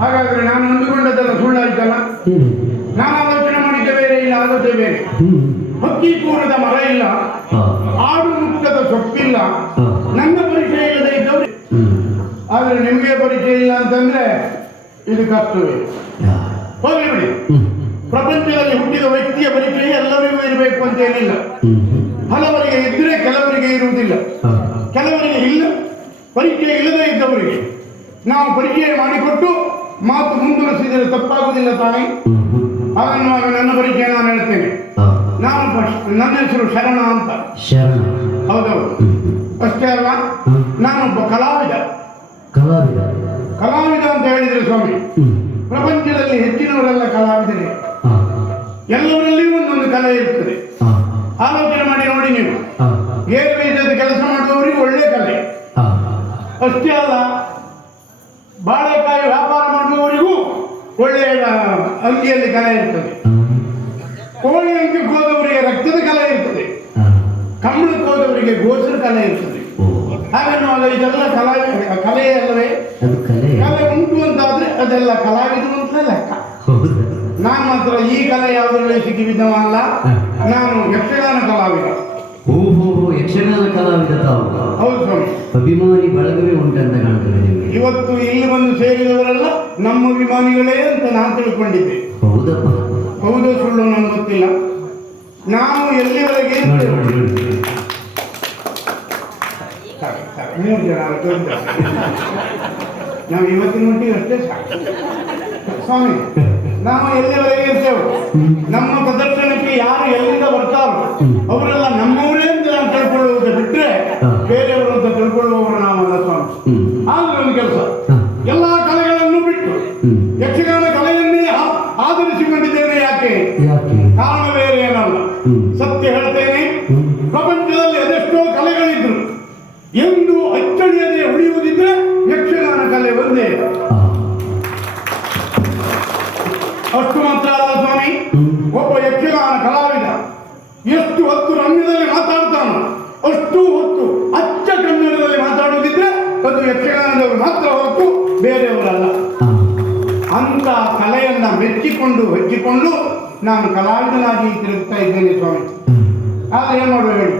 ಹಾಗಾದ್ರೆ ನಾನು ಅಂದುಕೊಂಡದ್ದೆಲ್ಲ ಸುಳ್ಳಾಯ್ತಲ್ಲ. ನಾನು ಆಲೋಚನೆ ಮಾಡಿದ್ದೆ ಬೇರೆ ಇಲ್ಲ, ಆಗೋದೇ ಬೇರೆ. ಹಕ್ಕಿ ಕೂರದ ಮರ ಇಲ್ಲ, ಆಡು ಮುಕ್ತದ ಸೊಪ್ಪಿಲ್ಲ, ನನ್ನ ಪರಿಚಯ ಇಲ್ಲದೆ ಇದ್ದವ್ರು. ಆದ್ರೆ ನಿಮಗೆ ಪರಿಚಯ ಇಲ್ಲ ಅಂತಂದ್ರೆ ಇದು ಕಷ್ಟವೇ. ಹೋಗ್ಲಿ ಬಿಡಿ. ಪ್ರಪಂಚದಲ್ಲಿ ಹುಟ್ಟಿದ ವ್ಯಕ್ತಿಯ ಪರಿಚಯ ಎಲ್ಲರಿಗೂ ಇರಬೇಕು ಅಂತ ಏನಿಲ್ಲ. ಹಲವರಿಗೆ ಇದ್ರೆ ಕೆಲವರಿಗೆ ಇರುವುದಿಲ್ಲ, ಕೆಲವರಿಗೆ ಇಲ್ಲ. ಪರಿಚಯ ಇಲ್ಲದೆ ಇದ್ದವರಿಗೆ ನಾವು ಪರಿಚಯ ಮಾಡಿಕೊಟ್ಟು ಮಾತು ಮುಂದುವರಿಸಿದರೆ ತಪ್ಪಾಗುವುದಿಲ್ಲ ತಾನೇ. ಅದನ್ನು ನನ್ನ ಪರಿಚಯ ನಾನು ಹೇಳ್ತೇನೆ. ನನ್ನ ಹೆಸರು ಶರಣ ಅಂತ. ಹೌದೌದು. ಅಷ್ಟೇ ಅಲ್ಲ, ನಾನೊಬ್ಬ ಕಲಾವಿದ. ಕಲಾವಿದ ಅಂತ ಹೇಳಿದ್ರೆ ಸ್ವಾಮಿ, ಪ್ರಪಂಚದಲ್ಲಿ ಹೆಚ್ಚಿನವರೆಲ್ಲ ಕಲಾವಿದರೇ. ಎಲ್ಲವರಲ್ಲಿಯೂ ಒಂದೊಂದು ಕಲೆ ಇರ್ತದೆ. ಆಲೋಚನೆ ಮಾಡಿ ನೋಡಿ ನೀವು. ಗೇರು ಬೀಜದ ಕೆಲಸ ಮಾಡುವವರಿಗೆ ಒಳ್ಳೆ ಕಲೆ. ಅಷ್ಟೇ ಅಲ್ಲ, ಬಾಳೆಕಾಯಿ ವ್ಯಾಪಾರ ಮಾಡುವವರಿಗೂ ಒಳ್ಳೆಯ ಅಂಗಿಯಲ್ಲಿ ಕಲೆ ಇರ್ತದೆ. ಕೋಳಿ ಅಂಗಕ್ಕೆ ಹೋದವರಿಗೆ ರಕ್ತದ ಕಲೆ ಇರ್ತದೆ, ಕಂಬಳಕ್ಕೆ ಹೋದವರಿಗೆ ಗೋಚರ ಕಲೆ ಇರ್ತದೆ. ಹಾಗೆನ್ನುವಾಗ ಇದೆಲ್ಲ ಕಲೆಯೇ ಅಲ್ಲವೇ? ಕಲೆ ಉಂಟು ಅಂತಾದ್ರೆ ಅದೆಲ್ಲ ಕಲಾವಿದರು ಅಂತ ಲೆಕ್ಕ. ನಾನು ಮಾತ್ರ ಈ ಕಲೆ ಯಾವುದರಲ್ಲಿ ಸಿಕ್ಕಿಬಿದ್ದವ ಅಲ್ಲ, ನಾನು ಯಕ್ಷಗಾನ ಕಲಾವಿದ. ಯಕ್ಷಗಾನ ಕಲಾವಿದ. ಹೌದು ಸ್ವಾಮಿ. ಅಭಿಮಾನಿ ಬಳಗವೇ ಉಂಟಂತ ಕಾಣ್ತದೆ. ಇವತ್ತು ಇಲ್ಲಿ ಬಂದು ಸೇರಿದವರೆಲ್ಲ ನಮ್ಮ ಅಭಿಮಾನಿಗಳೇ ಅಂತ ನಾನು ತಿಳ್ಕೊಂಡಿದ್ದೆ. ಹೌದಪ್ಪ. ಹೌದು ಸುಳ್ಳು ನನಗೆ ಗೊತ್ತಿಲ್ಲ. ನಾವು ಎಲ್ಲಿವರೆಗೆ 3 ಜನ ನಾವು ಇವತ್ತಿನ ಮಟ್ಟಿಗೆ ಅಷ್ಟೇ ಸಾಕು ಸ್ವಾಮಿ. ನಾವು ಎಲ್ಲಿವರೆಗೆ ಇರ್ತೇವೆ, ನಮ್ಮ ಪ್ರದರ್ಶನಕ್ಕೆ ಯಾರು ಎಲ್ಲಿಂದ ಬರ್ತಾರೋ ಅವರೆಲ್ಲ ನಮ್ಮವರೇ ಅಂತ ನಾವು ತಿಳ್ಕೊಳ್ಳುವುದು ಬಿಟ್ರೆ ಬೇರೆಯವರು ಅಂತ ತಿಳ್ಕೊಳ್ಳುವವರು ನಾವಲ್ಲ ಸ್ವಾಮಿ. ಆದ್ರೆ ಒಂದು ಕೆಲಸ, ಎಲ್ಲಾ ಕಲೆಗಳನ್ನು ಬಿಟ್ಟು ಯಕ್ಷಗಾನ ಕಲೆಯನ್ನೇ ಆಧರಿಸಿಕೊಂಡಿದ್ದೇನೆ. ಯಾಕೆ? ಕಾರಣ ಬೇರೆ ಏನಲ್ಲ. ಸತ್ಯ ಹೇಳ್ತೇನೆ, ಪ್ರಪಂಚದಲ್ಲಿ ಅದೆಷ್ಟೋ ಕಲೆಗಳಿದ್ರು, ಎಂದು ಅಚ್ಚಳಿಯದೆ ಉಳಿಯುವುದಿದ್ರೆ ಯಕ್ಷಗಾನ ಕಲೆ ಒಂದೇ. ಅಷ್ಟು ಮಾತ್ರ ಅಲ್ಲ ಸ್ವಾಮಿ, ಒಬ್ಬ ಯಕ್ಷಗಾನ ಕಲಾವಿದ ಎಷ್ಟು ಹೊತ್ತು ರಮ್ಯದಲ್ಲಿ ಮಾತಾಡ್ತಾನೋ ಅಷ್ಟು ಹೊತ್ತು ಅಚ್ಚ ಕನ್ನಡದಲ್ಲಿ ಮಾತಾಡುವುದಿದ್ರೆ ಅದು ಯಕ್ಷಗಾನದವರು ಮಾತ್ರ ಹೊರತು ಬೇರೆಯವರಲ್ಲ. ಅಂತ ಕಲೆಯನ್ನ ಮೆಚ್ಚಿಕೊಂಡು ನಾನು ಕಲಾವಿದನಾಗಿ ತಿರುಗ್ತಾ ಇದ್ದೇನೆ ಸ್ವಾಮಿ. ಆದ್ರೆ ಏನ್ ಮಾಡುವ ಹೇಳಿ,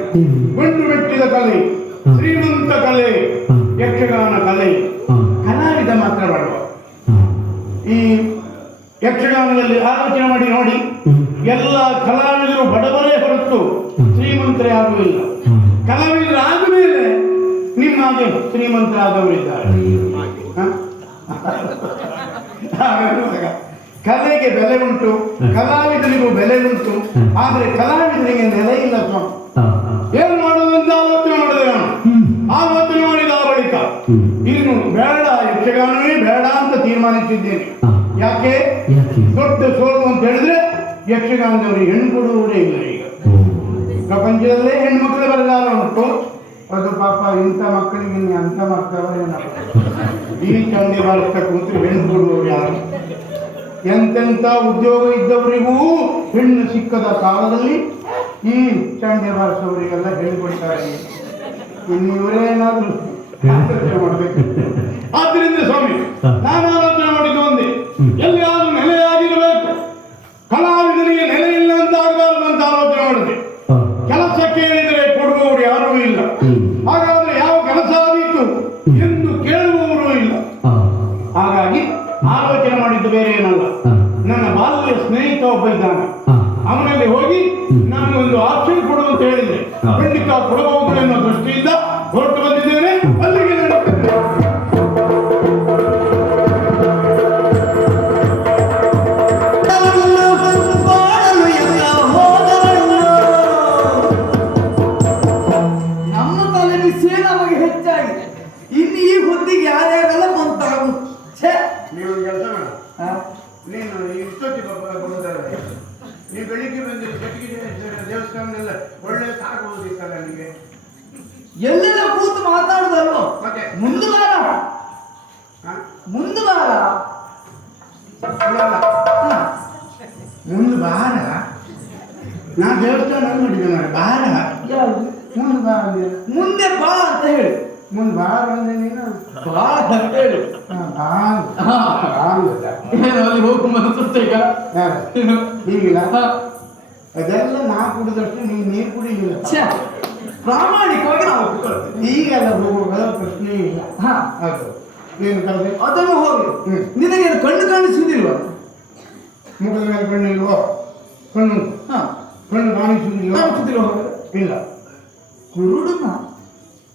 ಗಂಡು ಮೆಟ್ಟಿದ ಕಲೆ, ಶ್ರೀಮಂತ ಕಲೆ ಯಕ್ಷಗಾನ ಕಲೆ. ಕಲಾವಿದ ಮಾತ್ರ ಮಾಡುವ. ಈ ಯಕ್ಷಗಾನದಲ್ಲಿ ಆಲೋಚನೆ ಮಾಡಿ ನೋಡಿ, ಎಲ್ಲ ಕಲಾವಿದರು ಬಡವರೇ ಹೊರತು ಶ್ರೀಮಂತರೇ ಆಗುವುದಿಲ್ಲ. ಕಲಾವಿದರಾದ ಮೇಲೆ ನಿಮ್ಮ ಹಾಗೆ ಶ್ರೀಮಂತರಾದವರಿದ್ದಾರೆ. ಕಲೆಗೆ ಬೆಲೆ ಉಂಟು, ಕಲಾವಿದನಿಗೂ ಬೆಲೆ ಉಂಟು. ಆದ್ರೆ ಕಲಾವಿದನಿಗೆ ನೆಲೆ ಇಲ್ಲ ಸ್ವಾಮಿ. ಏನ್ ಮಾಡೋದಂತ ಆಲೋಚನೆ ಮಾಡಿದೆ ನಾನು. ಆಲೋಚನೆ ಮಾಡಿದ ಬಳಿಕ ಇನ್ನು ಬೇಡ, ಯಕ್ಷಗಾನವೇ ಬೇಡ ಅಂತ ತೀರ್ಮಾನಿಸಿದ್ದೇನೆ. ಯಾಕೆ? ದೊಡ್ಡ ಸೋಲು ಅಂತ ಹೇಳಿದ್ರೆ ಯಕ್ಷಗಾನದವರಿಗೆ ಹೆಣ್ಣು ಕೊಡುವವರೇ ಇಲ್ಲ. ಈಗ ಪ್ರಪಂಚದಲ್ಲೇ ಹೆಣ್ಮಕ್ಳ ಬರಗಾಲ ಉಂಟು. ಅದು ಪಾಪ ಇಂಥ ಮಕ್ಕಳಿಗೆ ಅಂತ ಮಾಡ್ತಾವ. ಈ ಚಂಡಿ ಭಾರತ ಕೂತ್ರೆ ಹೆಣ್ಣು ಕೊಡುವವರು ಯಾರು? ಎಂತೆಂಥ ಉದ್ಯೋಗ ಇದ್ದವರಿಗೂ ಹೆಣ್ಣು ಸಿಕ್ಕದ ಕಾಲದಲ್ಲಿ ಈ ಚಂಡಿ ಭಾರತವರಿಗೆಲ್ಲ ಹೆಣ್ಣು ಕೊಡ್ತಾರೆ. ಇನ್ನು ಇವರೇನಾದ್ರೂ ಮಾಡಬೇಕು. ಆದ್ದರಿಂದ ಸ್ವಾಮಿ, ನಾನು ಆಲೋಚನೆ ಮಾಡಿದ್ದು ಒಂದೇ, ಎಲ್ಲಿಯಾದ್ರೂ ನೆಲೆಯಾಗಿರಬೇಕು. ಕಲಾವಿದನಿಗೆ ನೆಲೆ ಇಲ್ಲ ಅಂತ ಆಗಬಾರ್ದು ಅಂತ ಆಲೋಚನೆ ಮಾಡಿದೆ. ಕೆಲಸಕ್ಕೆ ಹೇಳಿದರೆ ಕೊಡುವವರು ಯಾರೂ ಇಲ್ಲ. ಹಾಗಾದ್ರೆ ಯಾವ ಕೆಲಸ ಆದೀತು ಎಂದು ಕೇಳುವವರು ಇಲ್ಲ. ಹಾಗಾಗಿ ಆಲೋಚನೆ ಮಾಡಿದ್ದು ಬೇರೆ ಏನಲ್ಲ, ನನ್ನ ಬಾಲ್ಯ ಸ್ನೇಹಿತ ಒಬ್ಬ ಇದ್ದಾನೆ, ಅವನಲ್ಲಿ ಹೋಗಿ ನಾನು ಒಂದು ಆಪ್ಷನ್ ಕೊಡು ಅಂತ ಹೇಳಿದ್ರೆ ಖಂಡಿತ ಕೊಡಬಹುದು ಎನ್ನುವ ದೃಷ್ಟಿಯಿಂದ ಹೊರಟು ಬಂದಿದ್ದೇನೆ. ಅಲ್ಲಿಗೆ ನಡೆಯುತ್ತೇನೆ. ನಮ್ಮ ತಲೆ ಬಿಸಿ ನಮಗೆ ಹೆಚ್ಚಾಗಿದೆ. ಇನ್ನು ಈ ಹೊತ್ತಿಗೆ ಯಾರ್ಯಾರೆಲ್ಲ ಬಂತಾರು. ನೀವು ಕೆಲಸ ಮಾಡ, ನೀನು ಇಷ್ಟೊತ್ತಿಗೆ ನೀವು ಬೆಳಿಗ್ಗೆ ಬಂದು ದೇವಸ್ಥಾನದಲ್ಲ ಒಳ್ಳೆ ಸಾಗುವುದಿತ್ತಲ್ಲ ನಿಮಗೆ. ಎಲ್ಲೆಲ್ಲ ಕೂತು ಮಾತಾಡುದಲ್ವ ಮತ್ತೆ ಮುಂದೆ ಮುಂದೆ ಬಾರ ಹಾ. ಮುಂದೆ ಬಾರ ನಾ ದೇವಸ್ಥಾನ ನೋಡಿದ್ದೆ ನೋಡಿ ಬಾರ ಯಾವುದು ಮುಂದೆ ಬಾ ಅಂದಿಲ್ಲ. ಮುಂದೆ ಬಾ ಅಂತ ಹೇಳು. ಮುಂದೆ ಬಾರ ಅಂದ್ರೆ ನೀನು ಬಾ ಅಂತ ಹೇಳು. ಬಾ ಹಾ. ಅಂದ. ಏನು ಅಲ್ಲಿ ಹೋಗು ಮನಸ್ಸುತ್ತೆ ಈಗ ಯಾರು? ಏನು? ಹೀಗಿಲ್ಲ ಹಾ. ಅದೆಲ್ಲ ನಾ ಕುಡಿದಷ್ಟು ನೀರು ಕುಡಿಯಿಲ್ಲ. ಛೆ, ಪ್ರಾಮಾಣಿಕವಾಗಿ ನಾವು ಒಪ್ಪಿಕೊಳ್ತೇವೆ. ಈಗೆಲ್ಲ ಹೋಗುವ ಪ್ರಶ್ನೆ ಇಲ್ಲ. ಹಾ. ಅದು ಏನು ಕರೆದೆ ಅದನ್ನು ಹೋಗಿ ಹ್ಮ್. ನಿನಗೆ ಕಣ್ಣು ಕಾಣಿಸುವುದಿಲ್ವ? ಮುಖದ ಮೇಲೆ ಕಣ್ಣು ಇಲ್ವೋ? ಕಣ್ಣು ಹಾ. ಕಣ್ಣು ಕಾಣಿಸುವುದಿಲ್ವೋ? ಕಾಣಿಸುವುದಿಲ್ವ ಹೋಗಿ? ಇಲ್ಲ. ಕುರುಡುನ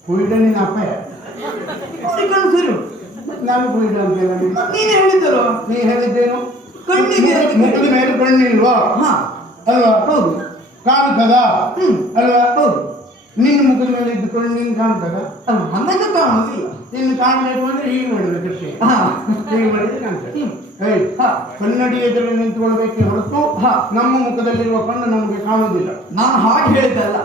ಕುಯ್ದ ನಿನ್ನ ಅಪ್ಪ ಅವನಿಗೆ ಕಾಣಿಸಿರು. ನಾನು ಕುಯ್ದ ಅಂತೆಲ್ಲ ನೀನೇ ಹೇಳಿದ್ದಲ್ವ? ನೀ ಹೇಳಿದ್ದೇನು? ಕಣ್ಣಿಗೆ ಮುಖದ ಮೇಲೆ ಕಣ್ಣು ಇಲ್ವಾ? ಹಾ. ಅಲ್ವಾ? ಹೌದು. ಕಾಣ್ತದ ಹ್ಮ್. ಅಲ್ವಾ? ಹೌದು. ನಿನ್ನ ಮುಖದ ಮೇಲೆ ಇದ್ದುಕೊಂಡು ನೀನು ಕಾಣ್ತದ? ಅದು ನನಗೆ ಕಾಣುವುದಿಲ್ಲ. ನಿನ್ನ ಕಾಣಬೇಕು ಅಂದ್ರೆ ಹೀಗೆ ಮಾಡಬೇಕು ಅಷ್ಟೇ. ಹಾ. ಹೀಗೆ ಮಾಡಿದ್ರೆ ಕಾಣ್ತದೆ. ಹ್ಮ್. ಏಯ್, ಹಾ. ಕನ್ನಡಿ ಎದುರು ನಿಂತುಕೊಳ್ಬೇಕೆ ಹೊರತು ಹಾ. ನಮ್ಮ ಮುಖದಲ್ಲಿರುವ ಕಣ್ಣು ನಮಗೆ ಕಾಣುವುದಿಲ್ಲ. ನಾನು ಹಾಗೆ ಹೇಳಿದ್ದಲ್ಲ.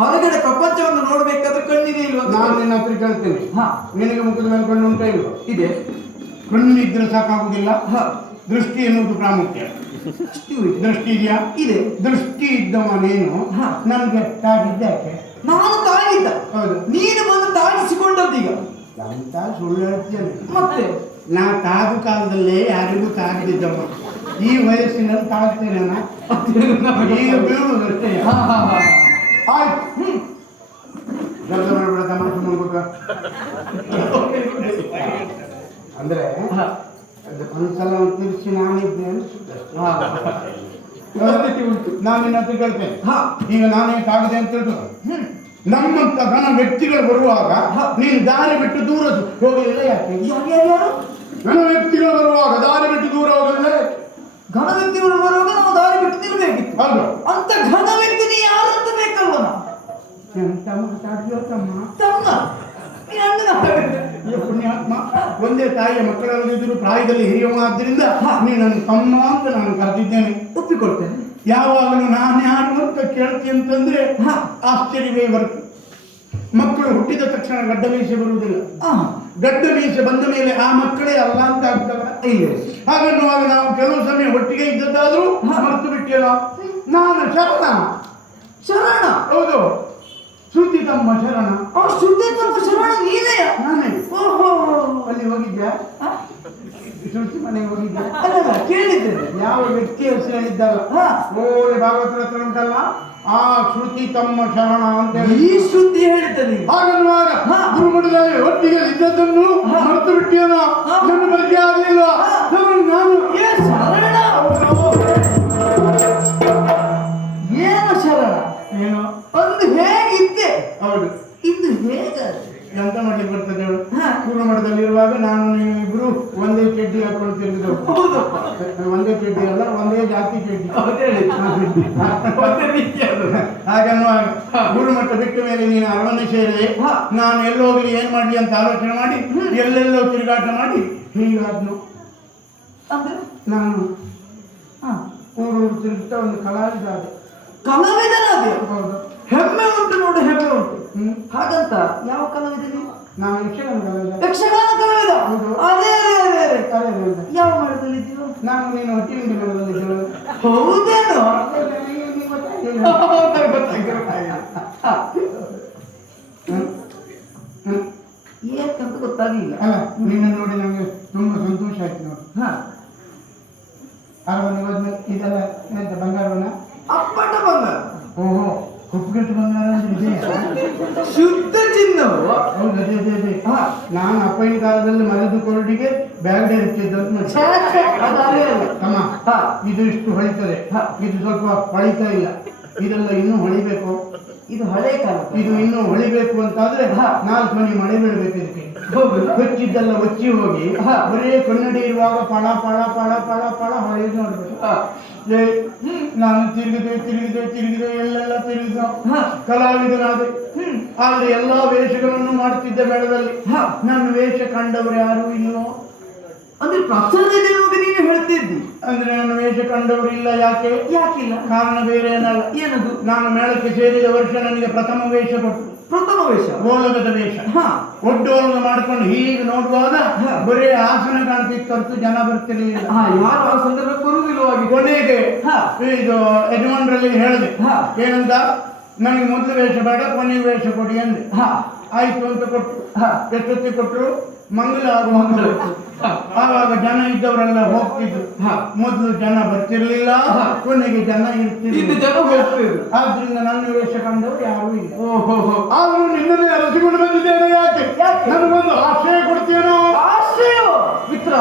ಹೊರಗಡೆ ಪ್ರಪಂಚವನ್ನು ನೋಡ್ಬೇಕಾದ್ರೆ ಕಣ್ಣಿಗೆ ಇಲ್ವ? ನಾನು ನಿನ್ನ ಹತ್ರ ಕೇಳ್ತೇನೆ, ಹಾ. ನಿನಗೆ ಮುಖದ ಮೇಲೆ ಕಣ್ಣು ಉಂಟ ಇಲ್ವ? ಇದೆ. ಕಣ್ಣು ಇದ್ರೆ ಸಾಕಾಗುದಿಲ್ಲ, ಹಾ. ದೃಷ್ಟಿ ಎನ್ನುವುದು ಪ್ರಾಮುಖ್ಯ. ಅಷ್ಟು ಇದೆ. ದೃಷ್ಟಿ ಇದೆಯಾ? ಇದೆ. ದೃಷ್ಟಿ ಇದ್ದವನೇನು ಹಾ. ನಮ್ಗೆ ತಾಗಿದ್ದಾಕೆ? ನಾನು ತಾಗಿದ್ದ, ಹೌದು. ನೀನು ಬಂದು ತಾಗಿಸಿಕೊಂಡದ್ದೀಗ. ಅಂತ ಸುಳ್ಳು ಹೇಳ್ತೇನೆ. ಮತ್ತೆ ನಾ ತಾಗು ಕಾಲದಲ್ಲೇ ಯಾರಿಗೂ ತಾಗದಿದ್ದವ. ಈ ವಯಸ್ಸಿನಲ್ಲಿ ತಾಗ್ತೇನೆ ಈಗ ಬೀಳುವುದಷ್ಟೇ. ಹಾ, ಹಾ, ಹಾ. ಆಯ್ತು. ದೊಡ್ಡ ಮಾಡಬೇಡ, ತಮಾಷೆ ಮಾಡ್ಬೇಕ ಅಂದ್ರೆ ಹಾ. ಅದು ಒಂದ್ಸಲ ತಿರ್ಸಿ ನಾನಿದ್ದೆ ಅನ್ಸುತ್ತೆ. ಹಾ. ಪರಿಸ್ಥಿತಿ ಉಂಟು. ನಾನು ನಿನ್ನ ಹತ್ರ ಕೇಳ್ತೇನೆ, ಹಾ. ಈಗ ನಾನೇ ಕಾಗದೆ ಅಂತ ಹೇಳ್ತೇನೆ. ಹ್ಮ್. ನಮ್ಮಂತ ಘನ ವ್ಯಕ್ತಿಗಳು ಬರುವಾಗ ನೀನು ದಾರಿ ಬಿಟ್ಟು ದೂರ ಹೋಗಲಿಲ್ಲ ಯಾಕೆ? ಯಾರು? ಘನ ವ್ಯಕ್ತಿಗಳು ಬರುವಾಗ ದಾರಿ ಬಿಟ್ಟು ದೂರ ಹೋಗಲಿಲ್ಲ ಯಾಕೆ? ಘನ ವ್ಯಕ್ತಿಗಳು ಬರುವಾಗ ನಾವು ದಾರಿ ಬಿಟ್ಟು ನಿಲ್ಬೇಕಿತ್ತು. ಹೌದು. ಅಂತ ಘನ ವ್ಯಕ್ತಿ ನೀ ಯಾರು ಅಂತ ಬೇಕಲ್ವ? ಎಂತ ಮಾತಾಡ್ತೀಯೋ ತಮ್ಮ? ತಮ್ಮ ನೀ ಅಣ್ಣನ ಹಾಗಾದ್ರೆ. ಅಯ್ಯೋ ಪುಣ್ಯಾತ್ಮ, ಒಂದೇ ತಾಯಿಯ ಮಕ್ಕಳಲ್ಲಿದ್ದರೂ ಪ್ರಾಯದಲ್ಲಿ ಹಿರಿಯವನಾದ್ದರಿಂದ ನೀ ನನ್ನ ತಮ್ಮ ಅಂತ ನಾನು ಕರೆದಿದ್ದೇನೆ. ಒಪ್ಪಿಕೊಳ್ತೇನೆ. ಯಾವಾಗಲೂ ನಾನು ಯಾರು ಅಂತ ಕೇಳ್ತೀನಿ ಅಂತಂದ್ರೆ ಆಶ್ಚರ್ಯವೇ ಹೊರತು. ಮಕ್ಕಳು ಹುಟ್ಟಿದ ತಕ್ಷಣ ಗಡ್ಡ ಮೀಸೆ ಬರುವುದಿಲ್ಲ. ಗಡ್ಡ ಮೀಸೆ ಬಂದ ಮೇಲೆ ಆ ಮಕ್ಕಳೇ ಅಲ್ಲ ಅಂತ ಆಗ್ತವ. ಹಾಗನ್ನುವಾಗ ನಾವು ಕೆಲವು ಸಮಯ ಒಟ್ಟಿಗೆ ಇದ್ದದ್ದಾದ್ರೂ ಮರೆತು ಬಿಟ್ಟಿಲ್ಲ. ನಾನು ಶರಣ. ಶರಣ? ಹೌದು, ಶ್ರುತಿ ತಮ್ಮ ಶರಣ. ಶುದ್ಧಿ ತಮ್ಮ ಶರಣ ನೀನೇ? ನಾನೇ. ಓಹೋ. ಅಲ್ಲಿ ಹೋಗಿದ್ಯಾ? ಶ್ರುತಿ ಮನೆಗೆ ಹೋಗಿದ್ಯಾ? ಅಲ್ಲ, ಕೇಳಿದ್ದೇನೆ. ಯಾವ ವ್ಯಕ್ತಿ ಹೆಸರು ಹೇಳಿದ್ದಲ್ಲ, ಓಲೆ ಭಾಗವತರ ಹತ್ರ ಉಂಟಲ್ಲ, ಆ ಶ್ರುತಿ ತಮ್ಮ ಶರಣ ಅಂತ ಹೇಳಿ ಈ ಶುದ್ಧಿ ಹೇಳಿದ್ದೇನೆ. ಹಾಗನ್ನುವಾಗ ಗುರುಮಠದಲ್ಲಿ ಒಟ್ಟಿಗೆ ಇದ್ದದ್ದನ್ನು ಮರೆತು ಬಿಟ್ಟಿಯಲ್ಲ, ನನ್ನ ಪರಿಚಯ ಆಗಲಿಲ್ಲ. ನಾನು ಶರಣ ಏನು ಶರಣ? ಏನು ಒಂದು ಹೇಗಿದ್ದೆ, ಹೌದು, ಇದು ಹೇಗ ಎಂತ ಮಾಡ್ಲಿಕ್ಕೆ ಬರ್ತದೆ ಹೇಳು? ಗುರುಮಠದಲ್ಲಿರುವಾಗ ನಾನು ನೀವು ಇಬ್ರು ಒಂದೇ ಚಡ್ಡಿ ಹಾಕೊಂಡು ತಿರುಗಿದವು. ಒಂದೇ ಚಡ್ಡಿ ಅಲ್ಲ, ಒಂದೇ ಜಾತಿ ಚಡ್ಡಿ. ಹಾಗನ್ನುವಾಗ ಗುರುಮಠ ಬಿಟ್ಟ ಮೇಲೆ ನೀನು ಅರಮನೆ ಸೇರಿದೆ. ನಾನು ಎಲ್ಲೋ ಹೋಗ್ಲಿ ಏನ್ ಮಾಡ್ಲಿ ಅಂತ ಆಲೋಚನೆ ಮಾಡಿ ಎಲ್ಲೆಲ್ಲೋ ತಿರುಗಾಟ ಮಾಡಿ ಹೀಗಾದ್ನು. ಅಂದ್ರೆ ನಾನು ಊರು ತಿರುಗ್ತಾ ಒಂದು ಕಲಾವಿದ ಆದೆ. ಕಲಾವಿದನಾದೆ? ಹೌದು. ಹೆಮ್ಮೆ ಉಂಟು ನೋಡು, ಹೆಮ್ಮೆ ಉಂಟು. ಹಾಗಂತ ಯಾವ ಕಲಾವಿದ ನೀವು? ನಾನು ಯಕ್ಷಗಾನ ಕಲಾವಿದ. ಯಕ್ಷಗಾನ ಕಲಾವಿದ? ಹೌದು. ಅದೇ ಅದೇ ಅದೇ. ಯಾವ ಅದೇ ಮಾಡದಲ್ಲಿದ್ದೀವ? ನಾನು ನೀನು ಹೊಟ್ಟಿಂಡಿ ಮರದಲ್ಲಿ ಹೌದೇನು? ಏಕಂತ ಗೊತ್ತಾಗಿಲ್ಲ. ಅಲ್ಲ, ನಿನ್ನ ನೋಡಿ ನನಗೆ ತುಂಬಾ ಸಂತೋಷ ಆಯ್ತು ನೋಡಿ. ಅರವನ್ನ ಹೋದ್ಮೇಲೆ ಇದೆಲ್ಲ ಎಂತ ಬಂಗಾರವನ್ನ? ಅಪ್ಪಟ ಬಂಗಾರ. ಓಹೋ, ಕುಪ್ಪುಗಟ್ಟು ಬಂಗಾರ ಅಂದ್ರೆ ಇದೆಯಾ? ಶುದ್ಧ ಚಿನ್ನವು. ಹೌದು, ಅದೇ ಅದೇ ಅದೇ. ನಾನು ಅಪ್ಪನ ಕಾಲದಲ್ಲಿ ಮರದ ಕೊರಡಿಗೆ ಬ್ಯಾಗ್ ಇರ್ತಿದ್ದು ಅಂತ ತಮ್ಮ, ಇದು ಇಷ್ಟು ಹೊಳಿತದೆ, ಇದು ಸ್ವಲ್ಪ ಹೊಳಿತಾ ಇಲ್ಲ, ಇದೆಲ್ಲ ಇನ್ನೂ ಹೊಳಿಬೇಕು. ಇದು ಹಳೆ ಕಾಲ. ಇದು ಇನ್ನೂ ಹೊಳಿಬೇಕು ಅಂತಾದ್ರೆ 4 ಮನೆ ಮಳೆ ಬೀಳ್ಬೇಕು ಇದಕ್ಕೆ. ಹೊಚ್ಚಿದ್ದೆಲ್ಲ ಹೊಚ್ಚಿ ಹೋಗಿ ಬರೇ ಕನ್ನಡಿ ಇರುವಾಗ ಪಳ ಪಳ ಪಳ ಪಳ ಪಳ ಹೊಳೆದು ನೋಡ್ಬೇಕು. ನಾನು ತಿರುಗಿದೆ ಎಲ್ಲೆಲ್ಲ ತಿರುಗಿದ ಕಲಾವಿದನಾದೆ. ಆದ್ರೆ ಎಲ್ಲಾ ವೇಷಗಳನ್ನು ಮಾಡ್ತಿದ್ದೆ ಮೇಳದಲ್ಲಿ. ನನ್ನ ವೇಷ ಕಂಡವರು ಯಾರು ಇಲ್ಲೋ? ಅಂದ್ರೆ ಪ್ರಚಾರದಲ್ಲಿ ನೀನು ಹೇಳ್ತಿದ್ದಿ. ಅಂದ್ರೆ ನನ್ನ ವೇಷ ಕಂಡವರು ಇಲ್ಲ. ಯಾಕಿಲ್ಲ? ಕಾರಣ ಬೇರೆ ಏನಲ್ಲ. ಏನದು? ನಾನು ಮೇಳಕ್ಕೆ ಸೇರಿದ ವರ್ಷ ನನಗೆ ಪ್ರಥಮ ವೇಷ ಕೊಟ್ಟು ಪ್ರಥಮ ವೇಷ. ಗೋಲಕದ ವೇಷ. ಹಾ. ಒಡ್ಡೋಲಗ ಮಾಡ್ಕೊಂಡು ಹೀಗೆ ನೋಡುವಾಗ ಹಾ. ಬರೀ ಆಸನ ಕಾಣ್ತಿತ್ತು ಹೊರತು ಜನ ಬರ್ತಿರ್ಲಿಲ್ಲ. ಹಾ, ಯಾರು ಆ ಸಂದರ್ಭ ಬರುವುದಿಲ್ಲವಾಗಿ. ಕೊನೆಗೆ ಹಾ. ಇದು ಯಜಮಾನರಲ್ಲಿ ಹೇಳಿದೆ ಹಾ. ಏನಂತ, ನನಗೆ ಮೊದಲು ವೇಷ ಬೇಡ, ಕೊನೆಯ ವೇಷ ಕೊಡಿ ಅಂದೆ. ಹಾ. ಆಯ್ತು ಅಂತ ಕೊಟ್ಟು ಹಾ. ಎಷ್ಟೊತ್ತಿಗೆ ಕೊಟ್ಟರು, ಮಂಗಲ ಆಗುವಾಗ ಆವಾಗ ಜನ ಇದ್ದವರೆಲ್ಲ ಹೋಗ್ತಿದ್ರು. ಹಾ. ಮೊದಲು ಜನ ಬರ್ತಿರ್ಲಿಲ್ಲ, ಹಾ. ಕೊನೆಗೆ ಜನ ಇನ್ನು ಇರ್ತಿದ್ರು. ಜನ ಹೋಗ್ತಿದ್ರು. ಆದ್ರಿಂದ ನನ್ನ ವೇಷ ಕಂಡವರು ಯಾರೂ ಇಲ್ಲ. ಓಹೋ. ಆದ್ರೂ ನಿನ್ನನ್ನೇ ಅರಸಿಕೊಂಡು ಬಂದಿದ್ದೇನೆ. ಯಾಕೆ? ಯಾಕೆ? ನನಗೊಂದು ಆಶ್ರಯ ಕೊಡ್ತೀನೋ. ಆಶ್ರಯ ಮಿತ್ರ.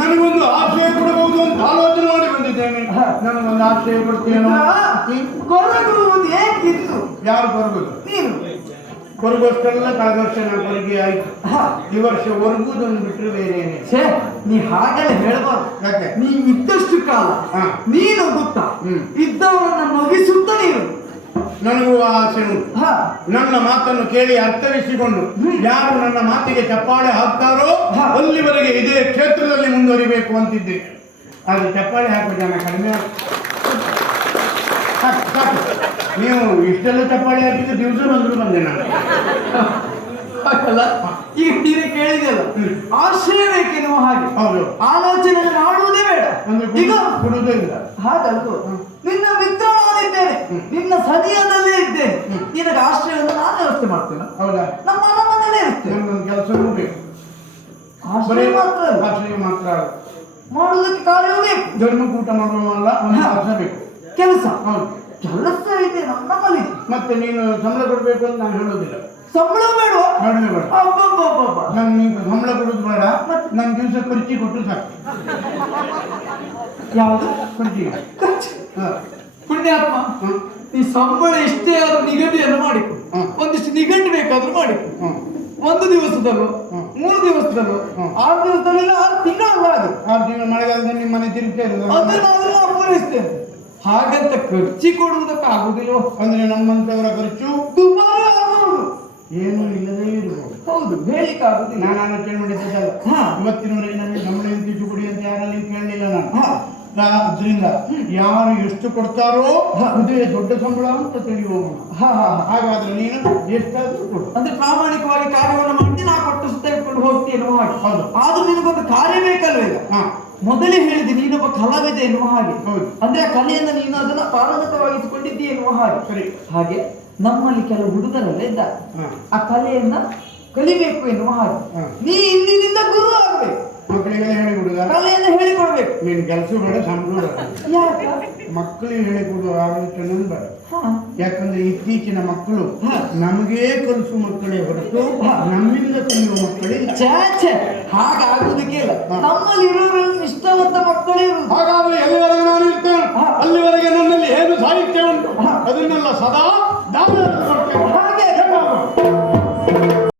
ನನಗೊಂದು ಆಶ್ರಯ ಕೊಡಬಹುದು ಅಂತ ಆಲೋಚನೆ ಮಾಡಿ ಬಂದಿದ್ದೇನೆ. ನನಗೊಂದು ಆಶ್ರಯ ಕೊಡ್ತೀನೋ. ಕೊರಗುವುದು ಏಕಿತ್ತು? ಯಾರು ಕೊರಗುದು? ನೀನು. ಕೊರಗೋಷ್ಟೆಲ್ಲ ಕಳೆದ ವರ್ಷ ನಾನು ಕೊರಗಿ ಆಯ್ತು. ಹಾ. ಈ ವರ್ಷ ಒರಗುವುದನ್ನು ಬಿಟ್ಟರೆ ಬೇರೆ ಏನೇ. ಛೇ, ನೀ ಹಾಗೆಲ್ಲ ಹೇಳ್ಬಾರ್ದು. ಯಾಕೆ? ನೀ ಇದ್ದಷ್ಟು ಕಾಲ ಹಾ. ನೀನು ಗೊತ್ತಾ ಇದ್ದವರನ್ನ ನಗಿಸುತ್ತ ನೀನು. ನನಗೂ ಆ ಆಸೆ ಉಂಟು. ಹಾ. ನನ್ನ ಮಾತನ್ನು ಕೇಳಿ ಅರ್ಥವಿಸಿಕೊಂಡು ಯಾರು ನನ್ನ ಮಾತಿಗೆ ಚಪ್ಪಾಳೆ ಹಾಕ್ತಾರೋ ಹಾ. ಅಲ್ಲಿವರೆಗೆ ಇದೇ ಕ್ಷೇತ್ರದಲ್ಲಿ ಮುಂದುವರಿಬೇಕು ಅಂತಿದ್ದೆ. ಆದ್ರೆ ಚಪ್ಪಾಳೆ ಹಾಕೋ ಜನ ಕಡಿಮೆ ಸಾಕು, ಸಾಕು. ನೀವು ಇಷ್ಟೆಲ್ಲ ಚಪ್ಪಾಳೆ ಹಾಕಿದ್ರೆ ದಿವಸ ಬಂದ್ರು ಬಂದೆ ನಾನು. ಹಾಗಲ್ಲ, ಈಗ ನೀನೇ ಕೇಳಿದೆಯಲ್ಲ, ಆಶ್ರಯ ಬೇಕೆನ್ನುವ ಹಾಗೆ ಹೌದು. ಆಲೋಚನೆ ಮಾಡುವುದೇ ಬೇಡ. ಅಂದ್ರೆ ಈಗ ಕೊಡುವುದೇ ಇಲ್ಲ. ಹಾಗಲ್ವ, ನಿನ್ನ ಮಿತ್ರ ನಾನಿದ್ದೇನೆ, ನಿನ್ನ ಸನಿಯದಲ್ಲೇ ಇದ್ದೇನೆ. ನಿನಗೆ ಆಶ್ರಯವನ್ನು ನಾನು ವ್ಯವಸ್ಥೆ ಮಾಡ್ತೇನೆ. ಹೌದಾ? ನಮ್ಮ ಮನೆಯಲ್ಲೇ ಇರ್ತೇನೆ. ನನಗೊಂದು ಕೆಲಸವೂ ಬೇಕು. ಆಶ್ರಯ ಮಾತ್ರ ಅಲ್ಲ, ಆಶ್ರಯ ಮಾತ್ರ ಅಲ್ಲ, ಮಾಡುವುದಕ್ಕೆ ಕಾರ್ಯವೂ ಬೇಕು. ಧರ್ಮಕೂಟ ಮಾಡುವಲ್ಲ, ಒಂದು ಕೆಲಸ ಬೇಕು. ಕೆಲಸ ಹೌದು. ಕೆಲಸ ಇದೆ ನಮ್ಮಲ್ಲಿ. ಮತ್ತೆ ನೀನು ಸಂಬಳ ಕೊಡ್ಬೇಕು ಅಂತ ನಾನು ಹೇಳೋದಿಲ್ಲ. ಸಂಬಳ ಬೇಡ. ಬೇಡವೇ ಬೇಡ. ಅಬ್ಬಬ್ಬಬ್ಬಬ್ಬ. ನಂಗೆ ಸಂಬಳ ಕೊಡೋದು ಬೇಡ. ನನ್ನ ದಿವಸ ಖರ್ಚಿ ಕೊಟ್ಟು ಸಾಕು. ಯಾವುದು? ಖರ್ಚಿಗೆ. ಪುಣ್ಯಾತ್ಮ, ಈ ಸಂಬಳ ಇಷ್ಟೇ ಆದ್ರೂ ನಿಗದಿಯನ್ನು ಮಾಡಿಕೊ. ಒಂದಿಷ್ಟು ನಿಗಂಡು ಬೇಕಾದ್ರೂ ಮಾಡಿಕೊ. 1 ದಿವಸದಲ್ಲೋ 3 ದಿವಸದಲ್ಲೋ 6 ದಿವಸದಲ್ಲ 6 ತಿಂಗಳಲ್ಲ ಅದು. 6 ತಿಂಗಳು ಮಳೆಗಾಲದಲ್ಲಿ ನಿಮ್ಮ ಮನೆ ತಿರುಗ್ತಾ ಇರೋದು. ಅದನ್ನಾದ್ರೂ ಅಪ್ಪಳಿಸ್ತೇನೆ. ಹಾಗಂತ ಖರ್ಚಿ ಕೊಡುವುದಕ್ಕೆ ಆಗುದಿಲ್ವ? ಅಂದ್ರೆ ನಮ್ಮಂತವರ ಖರ್ಚು ದುಬಾರಿ ಆಗುವುದು. ಏನು ಇಲ್ಲದೇ ಇರಬಹುದು. ಹೌದು, ಹೇಳಿಕ್ಕೆ ಆಗುದಿಲ್ಲ. ನಾನು ಆಲೋಚನೆ ಮಾಡಿದ್ದಲ್ಲ. ಇವತ್ತಿನವರೆಗೆ ನನಗೆ ಸಂಬಳ ಎಂತಿದ್ದು ಕೊಡಿ ಅಂತ ಯಾರಲ್ಲಿ ಕೇಳಲಿಲ್ಲ ನಾನು. ಅದರಿಂದ ಯಾರು ಎಷ್ಟು ಕೊಡ್ತಾರೋ ಅದೇ ದೊಡ್ಡ ಸಂಬಳ ಅಂತ ತಿಳಿಯುವ. ಹಾಗಾದ್ರೆ ನೀನು ಎಷ್ಟಾದ್ರೂ ಕೊಡು. ಅಂದ್ರೆ ಪ್ರಾಮಾಣಿಕವಾಗಿ ಕಾರ್ಯವನ್ನು ಮಾಡಿ ನಾ ಕೊಟ್ಟು ಸುತ್ತ ಇಟ್ಕೊಂಡು ಹೋಗ್ತೀನಿ ಎನ್ನುವ ಹಾಗೆ. ಹೌದು. ಆದ್ರೂ ನಿನಗೊಂದು ಕಾರ್ಯ ಬೇಕಲ್ವ ಈಗ? ಮೊದಲೇ ಹೇಳಿದೆ ನೀನೊಬ್ಬ ಕಲಾವಿದ ಎನ್ನುವ ಹಾಗೆ. ಹೌದು. ಅಂದ್ರೆ ಆ ಕಲೆಯಿಂದ ನೀನು ಅದನ್ನ ಪಾರಂಗತವಾಗಿಸಿಕೊಂಡಿದ್ದೀ ಎನ್ನುವ ಹಾಗೆ. ಸರಿ. ಹಾಗೆ ನಮ್ಮಲ್ಲಿ ಕೆಲವು ಹುಡುಗರೆಲ್ಲ ಇದ್ದಾರೆ, ಆ ಕಲೆಯನ್ನ ಕಲಿಬೇಕು ಎನ್ನುವ ಹಾಗೆ. ನೀ ಇಂದಿನಿಂದ ಗುರು ಆಗಬೇಕು. ಮಕ್ಕಳಿಗೆಲ್ಲ ಹೇಳಿಕೊಡುದ? ಕಲೆಯನ್ನು ಹೇಳಿಕೊಡ್ಬೇಕು. ನೀನು ಕೆಲಸ ಬೇಡ, ಸಂಬಳ ಬೇಡ. ಯಾಕೆ? ಮಕ್ಕಳಿಗೆ ಹೇಳಿಕೊಡುವ ಆಲೋಚನೆ ಬೇಡ. ಹಾ. ಯಾಕಂದ್ರೆ ಇತ್ತೀಚಿನ ಮಕ್ಕಳು ನಮಗೇ ಕಲಿಸುವ ಮಕ್ಕಳೇ ಹೊರತು ನಮ್ಮಿಂದ ಕಲಿಯುವ ಮಕ್ಕಳಿಲ್ಲ. ಛೇ, ಹಾಗಾಗುವುದಕ್ಕೆ ಇಲ್ಲ. ನಮ್ಮಲ್ಲಿ ಇರೋರು ನಿಷ್ಠಾವಂತ ಮಕ್ಕಳೇ ಇರುವುದು. ಹಾಗಾದ್ರೆ ಎಲ್ಲಿವರೆಗೆ ನಾನು ಇರ್ತೇನೆ ಅಲ್ಲಿವರೆಗೆ ನನ್ನಲ್ಲಿ ಏನು ಸಾಹಿತ್ಯ ಉಂಟು ಅದನ್ನೆಲ್ಲ ಸದಾ ದಾನ ಮಾಡ್ತೇನೆ.